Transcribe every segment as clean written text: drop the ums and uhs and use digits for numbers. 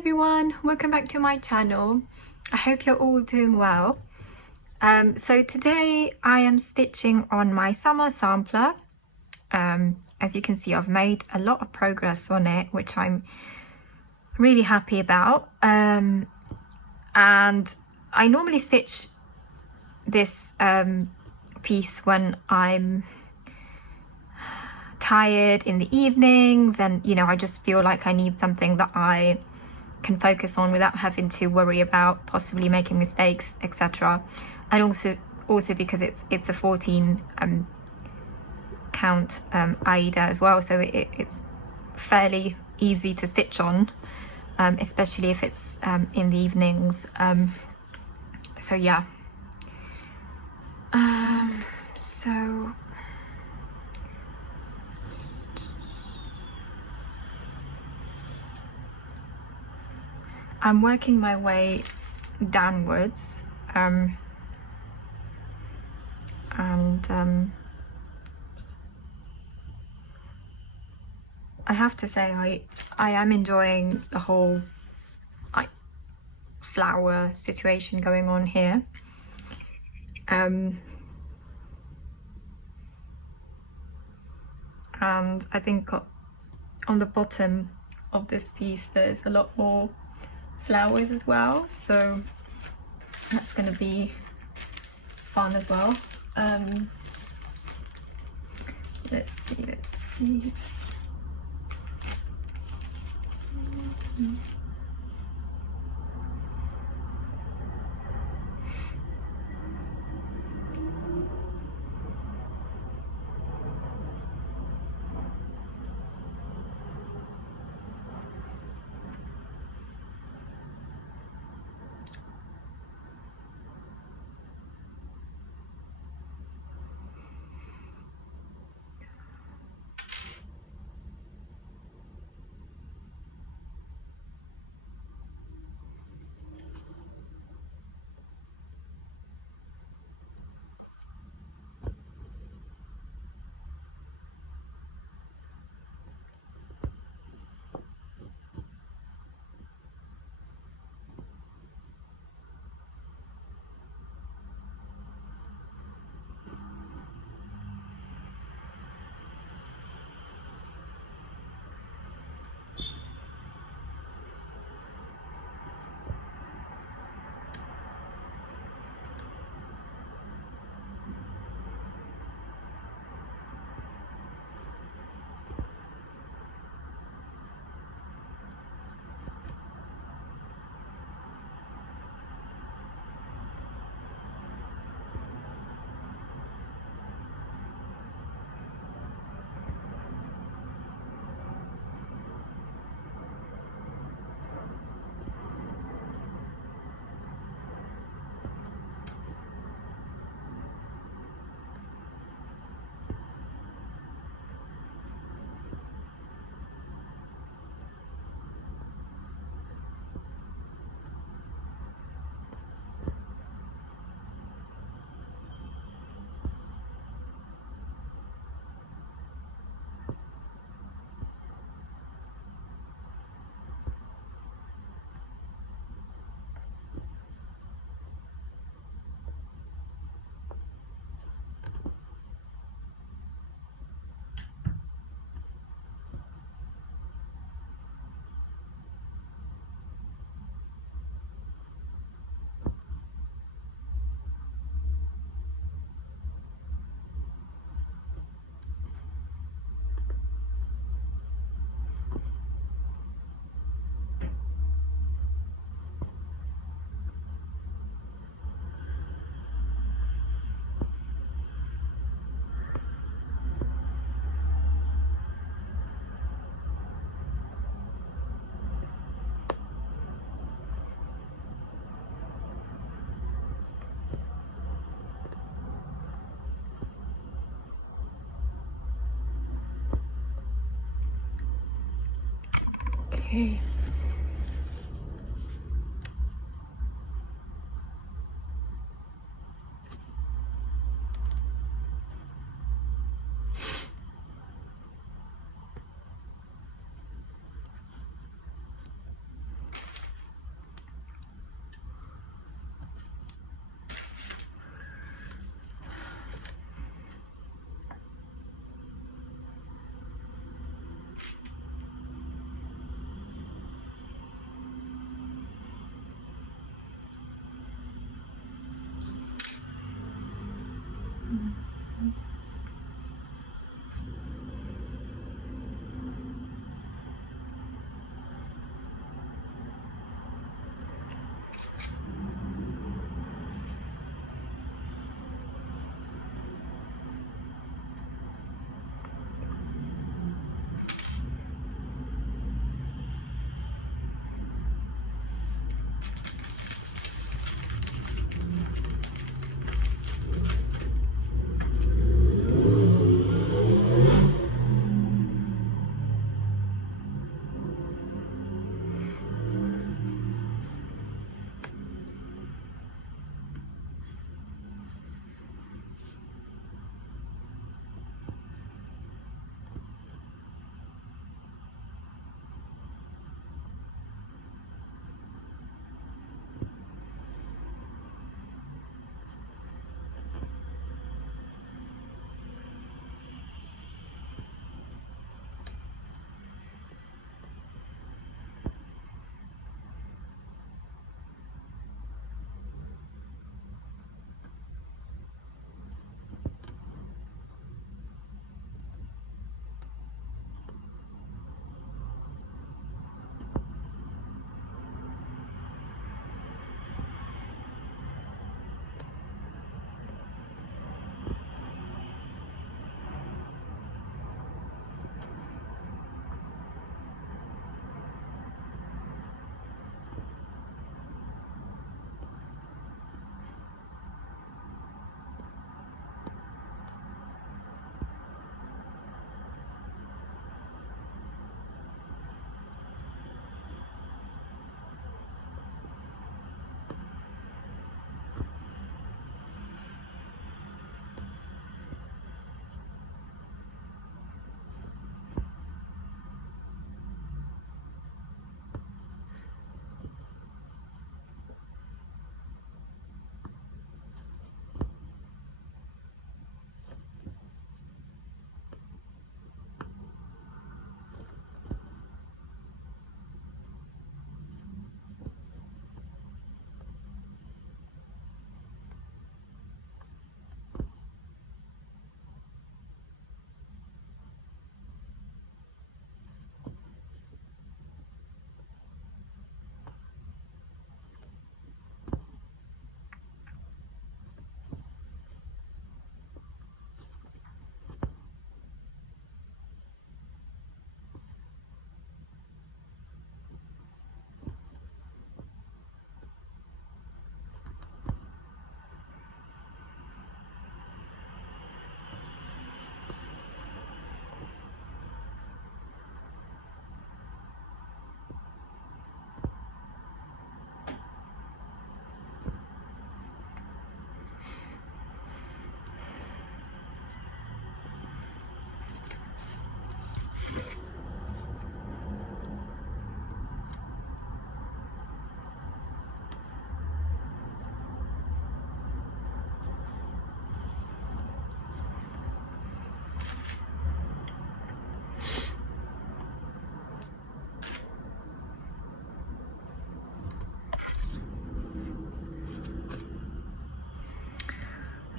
everyone, welcome back to my channel. I hope you're all doing well. So today I am stitching on my summer sampler. As you can see, I've made a lot of progress on it, which I'm really happy about. And I normally stitch this piece when I'm tired in the evenings, and I just feel like I need something that I can focus on without having to worry about possibly making mistakes, etc. And also because it's a 14 count Aida as well, so it's fairly easy to stitch on, especially if it's in the evenings. So yeah, so I'm working my way downwards, and I have to say I am enjoying the whole flower situation going on here. And I think on the bottom of this piece there's a lot more flowers as well, so that's going to be fun as well. Let's see. Okay.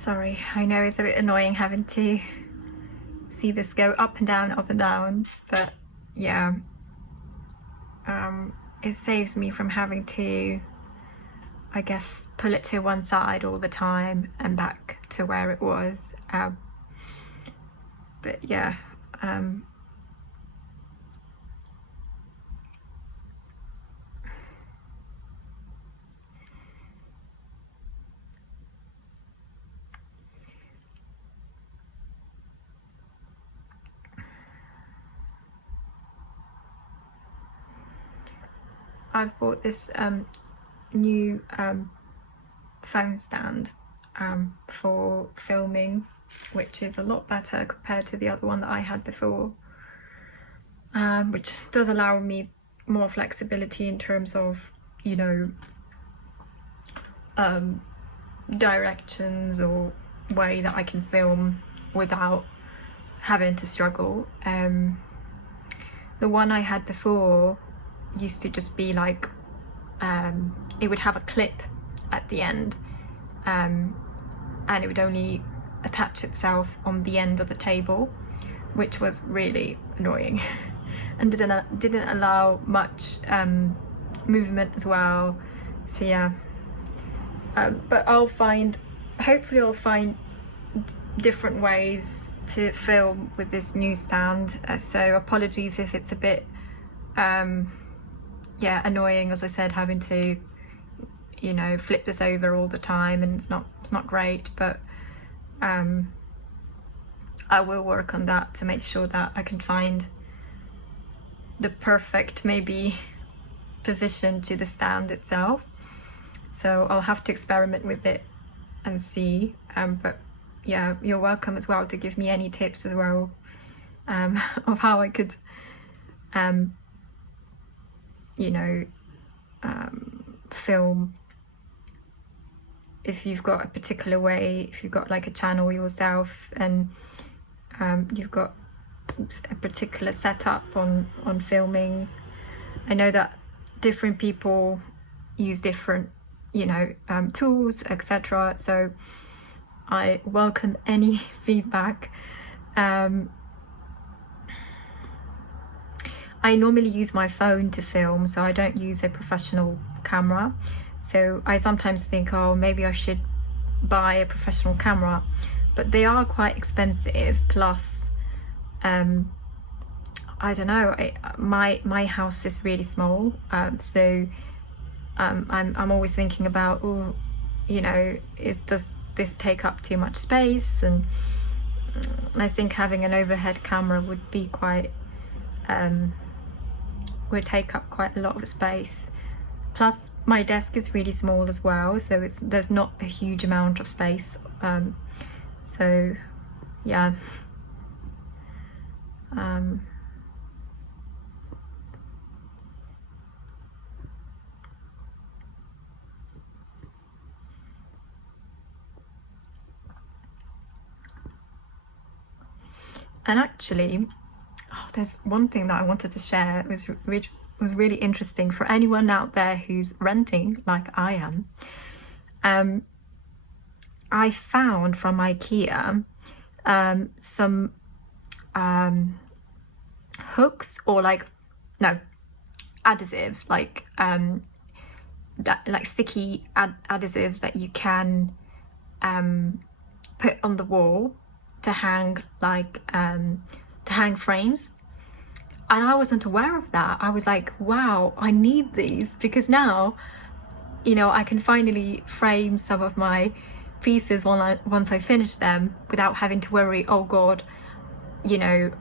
Sorry, I know it's a bit annoying having to see this go up and down, but yeah, it saves me from having to, I guess, pull it to one side all the time and back to where it was. But yeah, I've bought this new phone stand for filming, which is a lot better compared to the other one that I had before, which does allow me more flexibility in terms of, you know, directions or way that I can film without having to struggle. The one I had before used to just be like, it would have a clip at the end, and it would only attach itself on the end of the table, which was really annoying and didn't allow much movement as well. So yeah, but hopefully I'll find different ways to film with this new stand, so apologies if it's a bit yeah, annoying, as I said, having to, you know, flip this over all the time, and it's not great, but I will work on that to make sure that I can find the perfect maybe position to the stand itself. So I'll have to experiment with it and see, but yeah, you're welcome as well to give me any tips as well of how I could you know, film. If you've got a particular way, if you've got like a channel yourself and you've got a particular setup on filming. I know that different people use different, you know, tools, etc. So I welcome any feedback. I normally use my phone to film, so I don't use a professional camera. So I sometimes think, oh, maybe I should buy a professional camera, but they are quite expensive. Plus, I don't know, my house is really small, so I'm always thinking about, oh, you know, does this take up too much space? And I think having an overhead camera would be quite would take up quite a lot of space. Plus my desk is really small as well, so there's not a huge amount of space, so yeah. And actually, there's one thing that I wanted to share. It was really interesting for anyone out there who's renting like I am. I found from IKEA some hooks, or adhesives, like sticky adhesives that you can put on the wall to hang frames. And I wasn't aware of that. I was like, wow, I need these, because now, you know, I can finally frame some of my pieces once I finish them without having to worry, oh God, you know,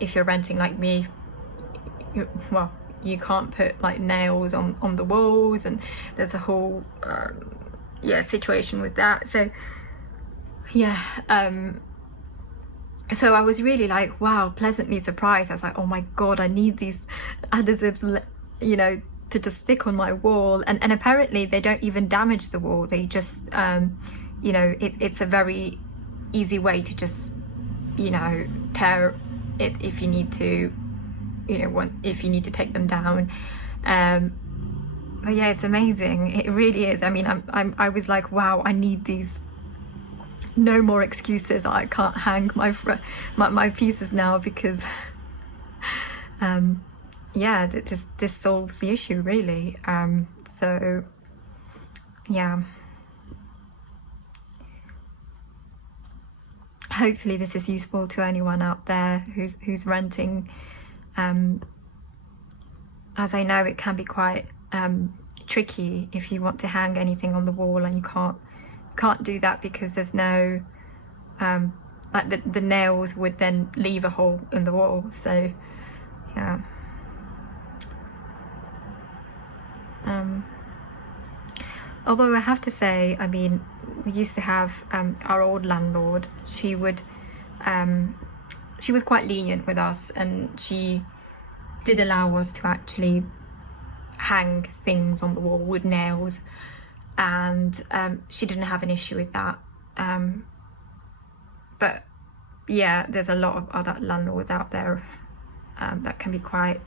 if you're renting like me, you can't put like nails on the walls, and there's a whole situation with that. So yeah, so I was really like, wow, pleasantly surprised. I was like, oh my God, I need these adhesives, you know, to just stick on my wall. And apparently they don't even damage the wall. They just, you know, it's a very easy way to just, you know, tear it if you need to, you know, if you need to take them down. But yeah, it's amazing. It really is. I mean, I was like, wow, I need these no more excuses. I can't hang my pieces now because yeah, this solves the issue really. So yeah, hopefully this is useful to anyone out there who's renting. As I know, it can be quite tricky if you want to hang anything on the wall and you can't do that because there's no like the nails would then leave a hole in the wall. So yeah. Although I have to say, I mean, we used to have our old landlord. She was quite lenient with us, and she did allow us to actually hang things on the wall with nails, and she didn't have an issue with that. But yeah, there's a lot of other landlords out there that can be quite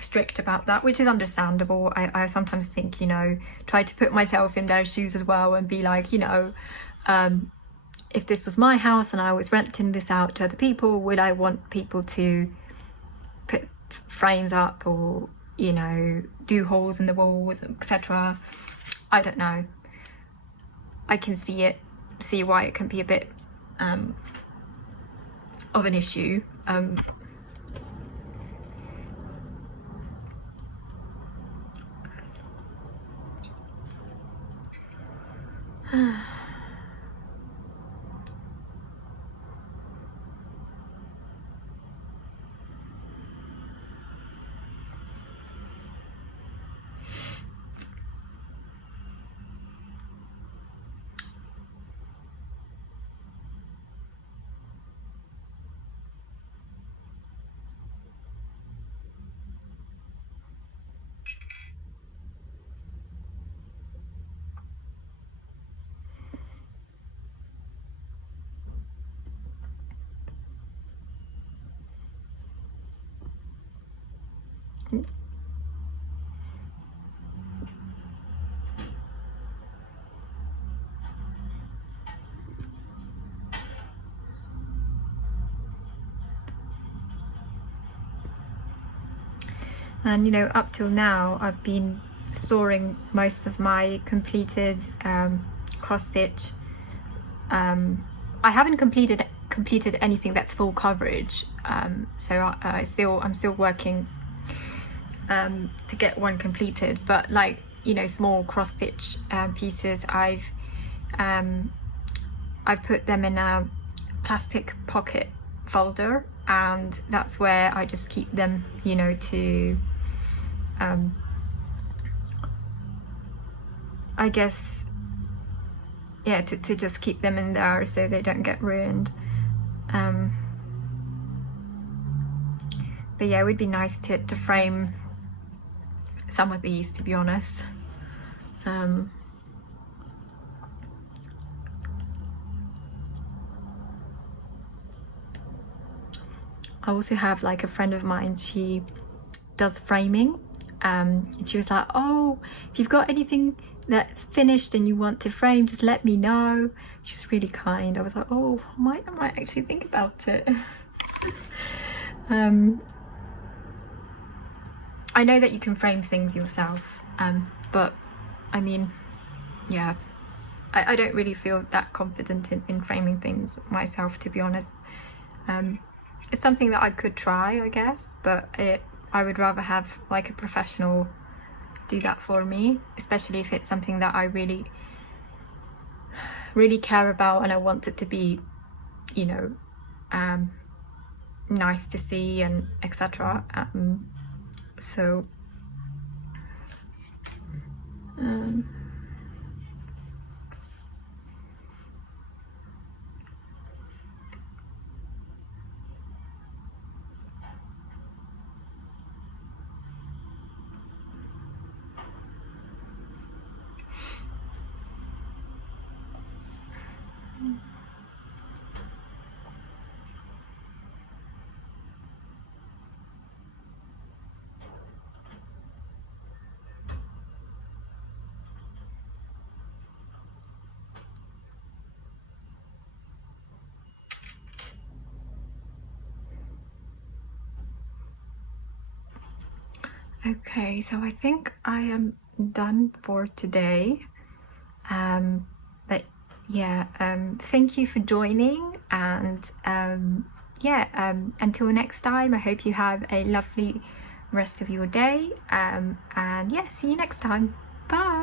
strict about that, which is understandable. I sometimes think, you know, try to put myself in their shoes as well and be like, you know, if this was my house and I was renting this out to other people, would I want people to put frames up or, you know, do holes in the walls, etc.? I don't know. I can see why it can be a bit of an issue. And you know, up till now I've been storing most of my completed cross stitch. I haven't completed anything that's full coverage, so I'm still working to get one completed. But like, you know, small cross stitch pieces, I've put them in a plastic pocket folder, and that's where I just keep them, you know, to I guess, yeah, to just keep them in there so they don't get ruined. But yeah, it would be nice to frame some of these, to be honest. I also have like a friend of mine, she does framing, and she was like, oh, if you've got anything that's finished and you want to frame, just let me know. She's really kind. I was like, oh, I might actually think about it. I know that you can frame things yourself, but I mean, yeah, I don't really feel that confident in framing things myself, to be honest. It's something that I could try, I guess, but I would rather have like a professional do that for me, especially if it's something that I really care about and I want it to be, you know, nice to see and etc. So Okay, so I think I am done for today. But yeah, thank you for joining, and until next time, I hope you have a lovely rest of your day. And yeah, see you next time. Bye.